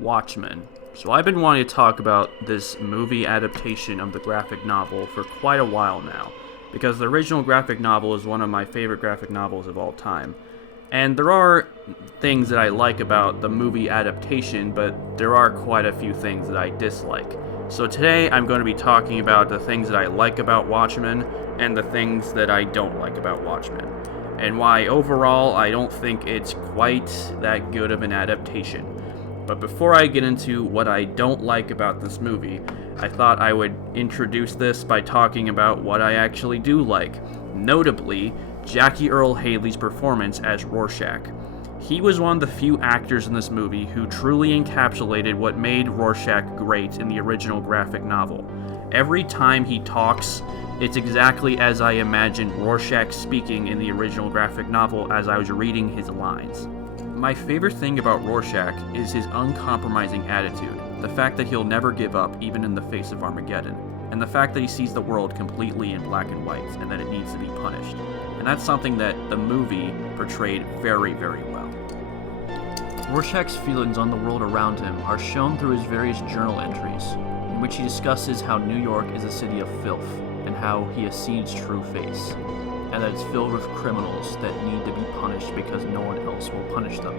Watchmen. So I've been wanting to talk about this movie adaptation of the graphic novel for quite a while now, because the original graphic novel is one of my favorite graphic novels of all time. And there are things that I like about the movie adaptation, but there are quite a few things that I dislike. So today I'm going to be talking about the things that I like about Watchmen and the things that I don't like about Watchmen, and why overall I don't think it's quite that good of an adaptation. But before I get into what I don't like about this movie, I thought I would introduce this by talking about what I actually do like, notably Jackie Earle Haley's performance as Rorschach. He was one of the few actors in this movie who truly encapsulated what made Rorschach great in the original graphic novel. Every time he talks, it's exactly as I imagined Rorschach speaking in the original graphic novel as I was reading his lines. My favorite thing about Rorschach is his uncompromising attitude, the fact that he'll never give up even in the face of Armageddon, and the fact that he sees the world completely in black and white and that it needs to be punished. And that's something that the movie portrayed very, very well. Rorschach's feelings on the world around him are shown through his various journal entries, in which he discusses how New York is a city of filth, and how he has seen its true face, and that it's filled with criminals that need to be punished because no one else will punish them.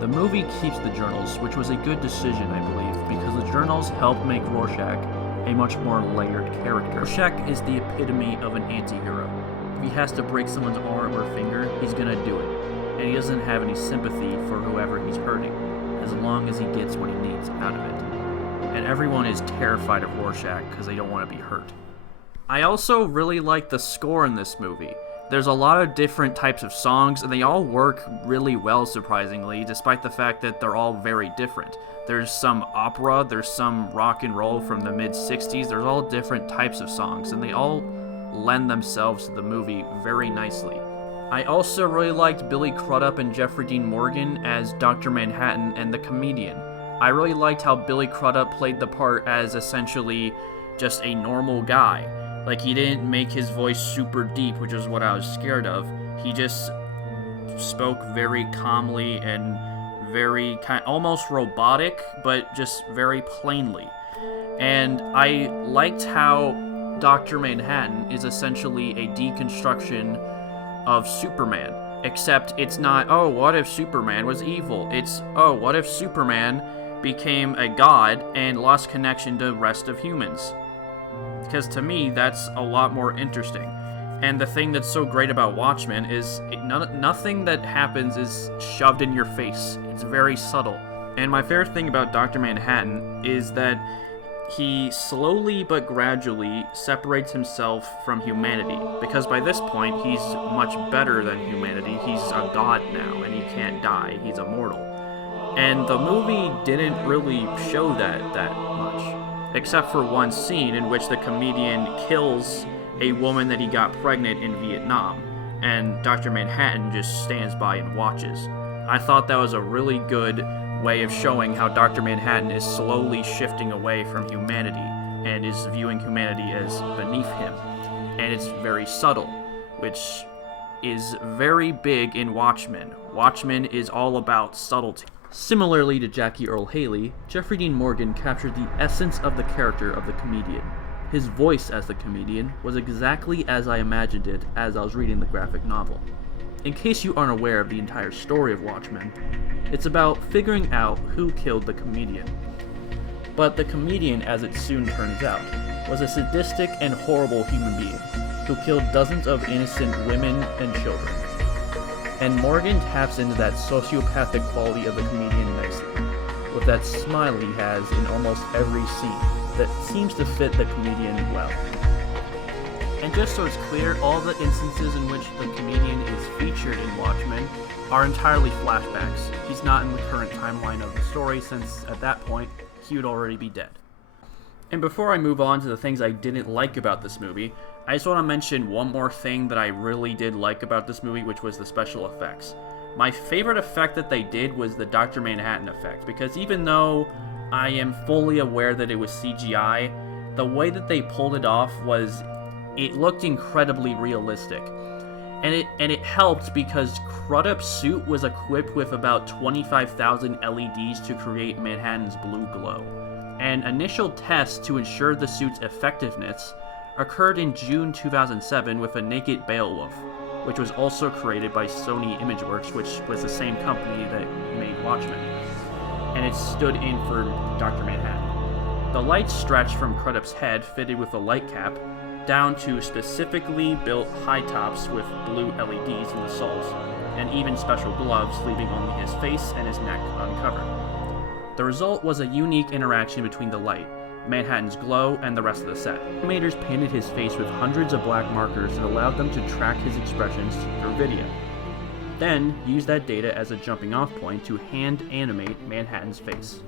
The movie keeps the journals, which was a good decision, I believe, because the journals help make Rorschach a much more layered character. Rorschach is the epitome of an anti-hero. If he has to break someone's arm or finger, he's gonna do it. And he doesn't have any sympathy for whoever he's hurting, as long as he gets what he needs out of it. And everyone is terrified of Rorschach because they don't want to be hurt. I also really like the score in this movie. There's a lot of different types of songs, and they all work really well, surprisingly, despite the fact that they're all very different. There's some opera, there's some rock and roll from the mid-60s, there's all different types of songs, and they all lend themselves to the movie very nicely. I also really liked Billy Crudup and Jeffrey Dean Morgan as Dr. Manhattan and the comedian. I really liked how Billy Crudup played the part as essentially just a normal guy. Like, he didn't make his voice super deep, which is what I was scared of. He just spoke very calmly and very almost robotic, but just very plainly. And I liked how Dr. Manhattan is essentially a deconstruction of Superman, except it's not, oh, what if Superman was evil? It's, oh, what if Superman became a god and lost connection to the rest of humans? Because to me, that's a lot more interesting. And the thing that's so great about Watchmen is nothing that happens is shoved in your face. It's very subtle. And my favorite thing about Dr. Manhattan is that he slowly but gradually separates himself from humanity, because by this point he's much better than humanity. He's a god now, and he can't die. He's immortal. And the movie didn't really show that much, except for one scene in which the comedian kills a woman that he got pregnant in Vietnam, and Dr. Manhattan just stands by and watches. I thought that was a really good way of showing how Dr. Manhattan is slowly shifting away from humanity and is viewing humanity as beneath him. And it's very subtle, which is very big in Watchmen. Watchmen is all about subtlety. Similarly to Jackie Earle Haley, Jeffrey Dean Morgan captured the essence of the character of the comedian. His voice as the comedian was exactly as I imagined it as I was reading the graphic novel. In case you aren't aware of the entire story of Watchmen, it's about figuring out who killed the comedian. But the comedian, as it soon turns out, was a sadistic and horrible human being who killed dozens of innocent women and children. And Morgan taps into that sociopathic quality of the comedian nicely, with that smile he has in almost every scene that seems to fit the comedian well. And just so it's clear, all the instances in which the comedian is featured in Watchmen are entirely flashbacks. He's not in the current timeline of the story, since at that point, he would already be dead. And before I move on to the things I didn't like about this movie, I just want to mention one more thing that I really did like about this movie, which was the special effects. My favorite effect that they did was the Dr. Manhattan effect, because even though I am fully aware that it was CGI, the way that they pulled it off was, it looked incredibly realistic. And it helped because Crudup's suit was equipped with about 25,000 LEDs to create Manhattan's blue glow. And initial tests to ensure the suit's effectiveness occurred in June 2007 with a naked Beowulf, which was also created by Sony Imageworks, which was the same company that made Watchmen. And it stood in for Dr. Manhattan. The lights stretched from Crudup's head, fitted with a light cap, down to specifically built high tops with blue LEDs in the soles, and even special gloves, leaving only his face and his neck uncovered. The result was a unique interaction between the light, Manhattan's glow, and the rest of the set. Animators painted his face with hundreds of black markers that allowed them to track his expressions through video. Then, used that data as a jumping off point to hand animate Manhattan's face.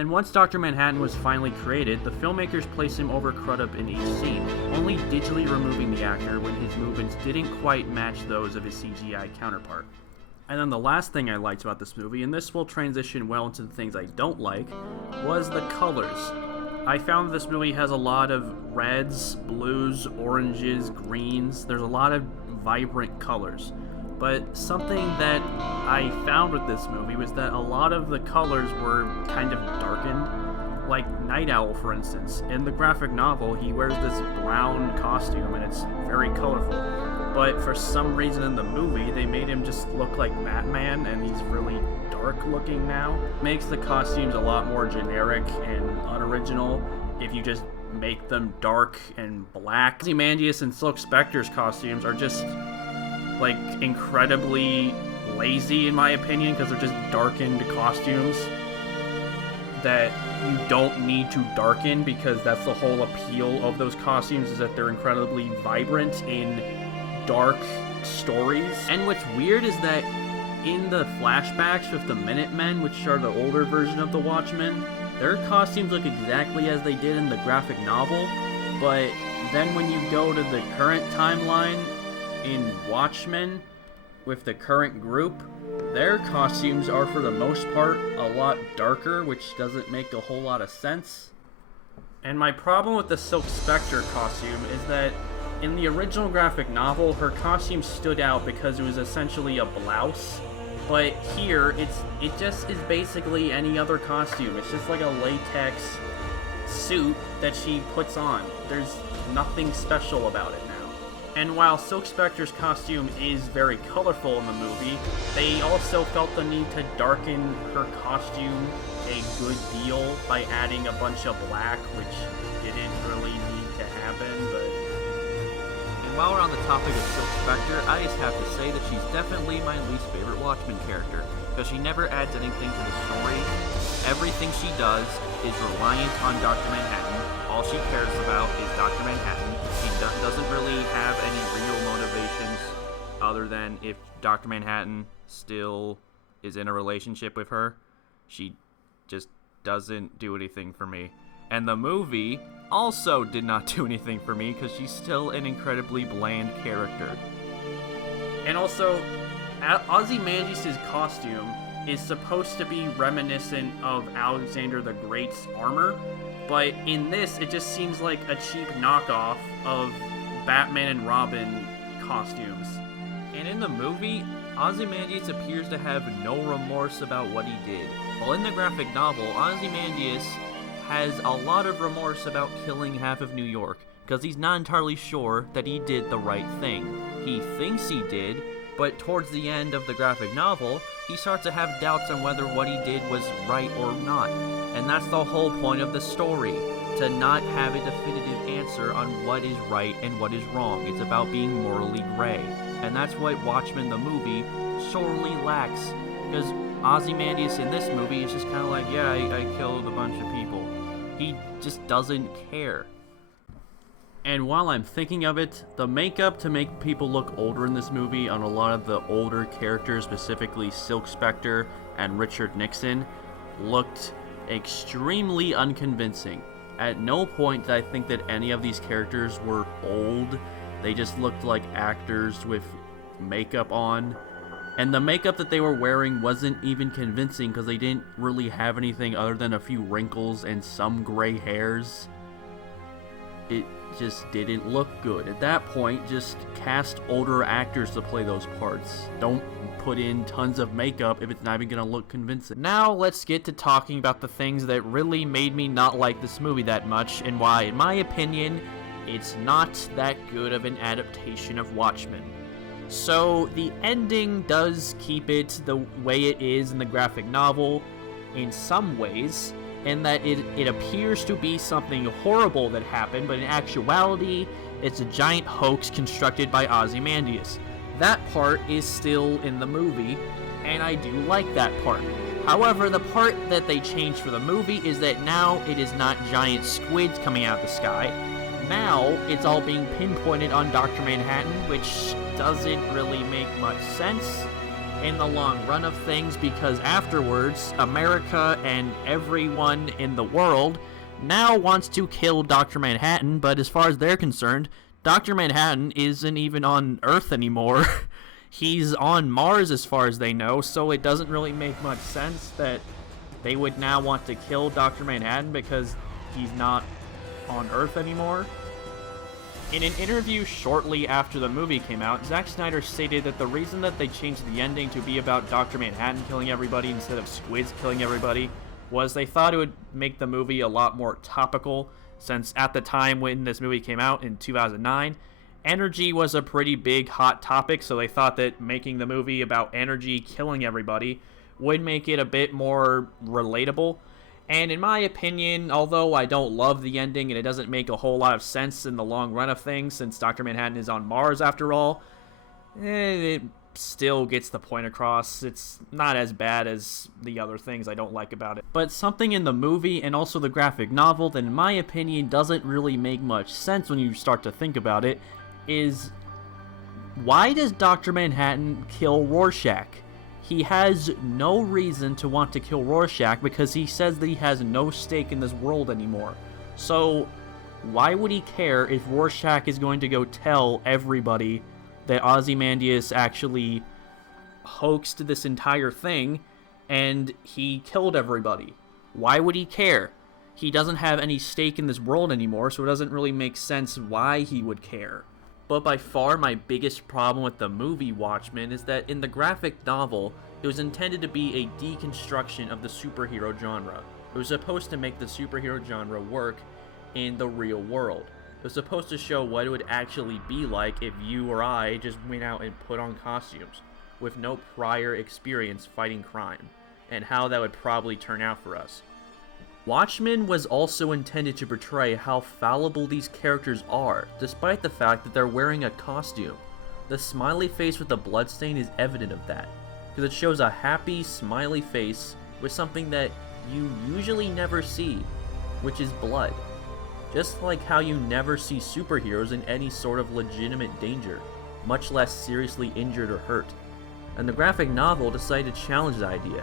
And once Dr. Manhattan was finally created, the filmmakers placed him over Crudup in each scene, only digitally removing the actor when his movements didn't quite match those of his CGI counterpart. And then the last thing I liked about this movie, and this will transition well into the things I don't like, was the colors. I found this movie has a lot of reds, blues, oranges, greens. There's a lot of vibrant colors. But something that I found with this movie was that a lot of the colors were kind of darkened. Like Night Owl, for instance. In the graphic novel, he wears this brown costume and it's very colorful. But for some reason in the movie, they made him just look like Batman, and he's really dark looking now. Makes the costumes a lot more generic and unoriginal if you just make them dark and black. Ozymandias and Silk Spectre's costumes are just like incredibly lazy in my opinion, because they're just darkened costumes that you don't need to darken, because that's the whole appeal of those costumes, is that they're incredibly vibrant in dark stories. And what's weird is that in the flashbacks with the Minutemen, which are the older version of the Watchmen, their costumes look exactly as they did in the graphic novel, but then when you go to the current timeline in Watchmen with the current group, their costumes are for the most part a lot darker, which doesn't make a whole lot of sense. And my problem with the Silk Spectre costume is that in the original graphic novel, her costume stood out because it was essentially a blouse, but here it just is basically any other costume. It's just like a latex suit that she puts on. There's nothing special about it now. And while Silk Spectre's costume is very colorful in the movie, they also felt the need to darken her costume a good deal by adding a bunch of black, which didn't really need to happen, but... And while we're on the topic of Silk Spectre, I just have to say that she's definitely my least favorite Watchmen character, because she never adds anything to the story. Everything she does is reliant on Dr. Manhattan. All she cares about is Dr. Manhattan. She doesn't really have any real motivations other than if Dr. Manhattan still is in a relationship with her. She just doesn't do anything for me. And the movie also did not do anything for me because she's still an incredibly bland character. And also, Ozymandias' costume is supposed to be reminiscent of Alexander the Great's armor, but in this, it just seems like a cheap knockoff of Batman and Robin costumes. And in the movie, Ozymandias appears to have no remorse about what he did. While in the graphic novel, Ozymandias has a lot of remorse about killing half of New York, because he's not entirely sure that he did the right thing. He thinks he did, but towards the end of the graphic novel, he starts to have doubts on whether what he did was right or not. And that's the whole point of the story, to not have a definitive answer on what is right and what is wrong. It's about being morally gray. And that's what Watchmen the movie sorely lacks, because Ozymandias in this movie is just kind of like, yeah, I killed a bunch of people. He just doesn't care. And while I'm thinking of it, the makeup to make people look older in this movie on a lot of the older characters, specifically Silk Spectre and Richard Nixon, looked extremely unconvincing. At no point did I think that any of these characters were old. They just looked like actors with makeup on. And the makeup that they were wearing wasn't even convincing because they didn't really have anything other than a few wrinkles and some gray hairs. it just didn't look good. At that point, just cast older actors to play those parts. Don't put in tons of makeup if it's not even gonna look convincing. Now let's get to talking about the things that really made me not like this movie that much, and why, in my opinion, it's not that good of an adaptation of Watchmen. So the ending does keep it the way it is in the graphic novel in some ways, in that it appears to be something horrible that happened, but in actuality, it's a giant hoax constructed by Ozymandias. That part is still in the movie, and I do like that part. However, the part that they changed for the movie is that now it is not giant squids coming out of the sky. Now, it's all being pinpointed on Dr. Manhattan, which doesn't really make much sense in the long run of things, because afterwards, America and everyone in the world now wants to kill Dr. Manhattan, but as far as they're concerned, Dr. Manhattan isn't even on Earth anymore. He's on Mars as far as they know, so it doesn't really make much sense that they would now want to kill Dr. Manhattan because he's not on Earth anymore. In an interview shortly after the movie came out, Zack Snyder stated that the reason that they changed the ending to be about Dr. Manhattan killing everybody instead of squids killing everybody was they thought it would make the movie a lot more topical, since at the time when this movie came out in 2009, energy was a pretty big hot topic, so they thought that making the movie about energy killing everybody would make it a bit more relatable. And in my opinion, although I don't love the ending and it doesn't make a whole lot of sense in the long run of things, since Dr. Manhattan is on Mars after all, it still gets the point across. It's not as bad as the other things I don't like about it. But something in the movie and also the graphic novel that in my opinion doesn't really make much sense when you start to think about it is, why does Dr. Manhattan kill Rorschach? He has no reason to want to kill Rorschach because he says that he has no stake in this world anymore. So why would he care if Rorschach is going to go tell everybody that Ozymandias actually hoaxed this entire thing and he killed everybody? Why would he care? He doesn't have any stake in this world anymore, so it doesn't really make sense why he would care. But by far my biggest problem with the movie Watchmen is that in the graphic novel, it was intended to be a deconstruction of the superhero genre. It was supposed to make the superhero genre work in the real world. It was supposed to show what it would actually be like if you or I just went out and put on costumes with no prior experience fighting crime, and how that would probably turn out for us. Watchmen was also intended to portray how fallible these characters are, despite the fact that they're wearing a costume. The smiley face with the bloodstain is evident of that, because it shows a happy, smiley face with something that you usually never see, which is blood. Just like how you never see superheroes in any sort of legitimate danger, much less seriously injured or hurt. And the graphic novel decided to challenge the idea.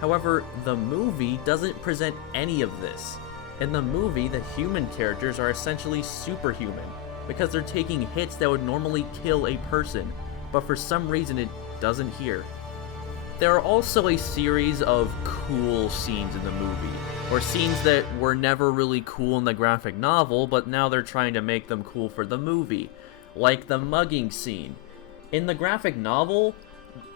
However, the movie doesn't present any of this. In the movie, the human characters are essentially superhuman, because they're taking hits that would normally kill a person, but for some reason it doesn't here. There are also a series of cool scenes in the movie, or scenes that were never really cool in the graphic novel, but now they're trying to make them cool for the movie, like the mugging scene. In the graphic novel,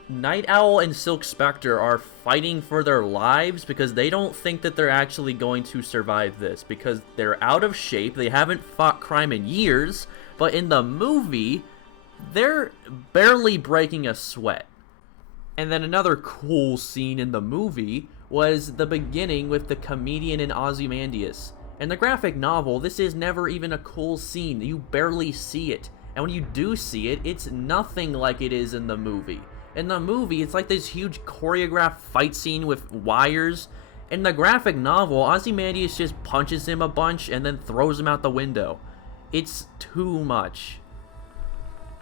Night Owl and Silk Spectre are fighting for their lives because they don't think that they're actually going to survive this, because they're out of shape, they haven't fought crime in years, but in the movie, they're barely breaking a sweat. And then another cool scene in the movie was the beginning with the comedian and Ozymandias. In the graphic novel, this is never even a cool scene, you barely see it, and when you do see it, it's nothing like it is in the movie. In the movie, it's like this huge choreographed fight scene with wires. In the graphic novel, Ozymandias just punches him a bunch and then throws him out the window. It's too much.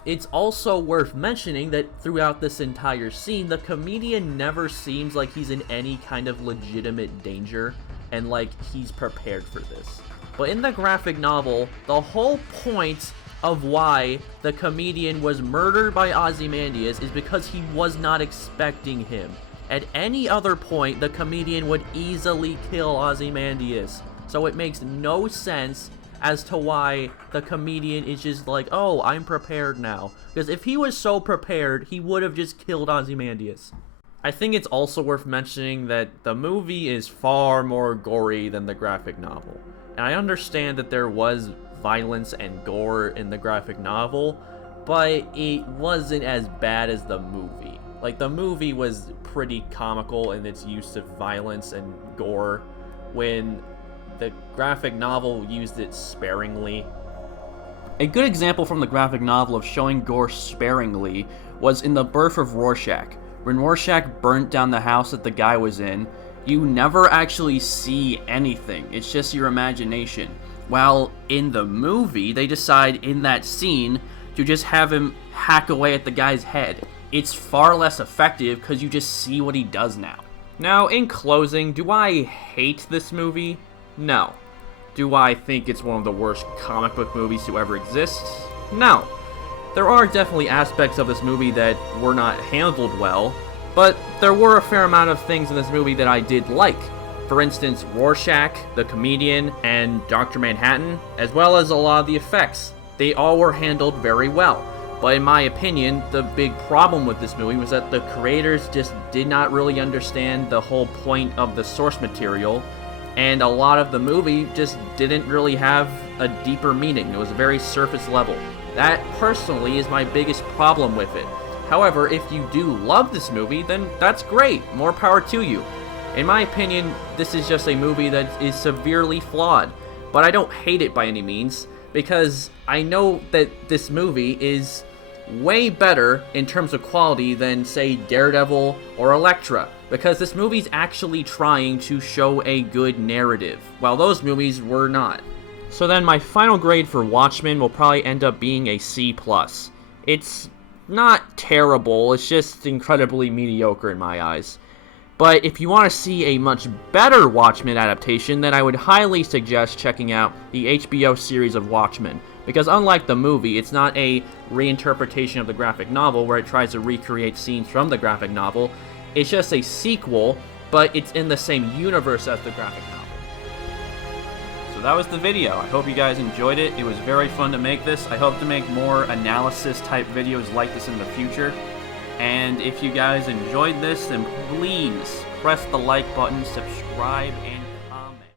It's also worth mentioning that throughout this entire scene, the comedian never seems like he's in any kind of legitimate danger and like he's prepared for this. But in the graphic novel, the whole point of why the comedian was murdered by Ozymandias is because he was not expecting him. At any other point, the comedian would easily kill Ozymandias, so it makes no sense as to why the comedian is just like, oh, I'm prepared now. Because if he was so prepared, he would have just killed Ozymandias. I think it's also worth mentioning that the movie is far more gory than the graphic novel. And I understand that there was violence and gore in the graphic novel, but it wasn't as bad as the movie. Like, the movie was pretty comical in its use of violence and gore, when the graphic novel used it sparingly. A good example from the graphic novel of showing gore sparingly was in The Birth of Rorschach. When Rorschach burnt down the house that the guy was in, you never actually see anything. It's just your imagination. While in the movie, they decide in that scene to just have him hack away at the guy's head. It's far less effective because you just see what he does now. Now, in closing, do I hate this movie? No. Do I think it's one of the worst comic book movies to ever exist? No. There are definitely aspects of this movie that were not handled well, but there were a fair amount of things in this movie that I did like. For instance, Rorschach, the comedian, and Dr. Manhattan, as well as a lot of the effects. They all were handled very well. But in my opinion, the big problem with this movie was that the creators just did not really understand the whole point of the source material, and a lot of the movie just didn't really have a deeper meaning. It was very surface level. That, personally, is my biggest problem with it. However, if you do love this movie, then that's great. More power to you. In my opinion, this is just a movie that is severely flawed, but I don't hate it by any means, because I know that this movie is way better in terms of quality than, say, Daredevil or Elektra, because this movie's actually trying to show a good narrative, while those movies were not. So then my final grade for Watchmen will probably end up being a C+. It's not terrible, it's just incredibly mediocre in my eyes. But if you want to see a much better Watchmen adaptation, then I would highly suggest checking out the HBO series of Watchmen. Because unlike the movie, it's not a reinterpretation of the graphic novel where it tries to recreate scenes from the graphic novel. It's just a sequel, but it's in the same universe as the graphic novel. So that was the video. I hope you guys enjoyed it. It was very fun to make this. I hope to make more analysis type videos like this in the future. And if you guys enjoyed this, then please press the like button, subscribe, and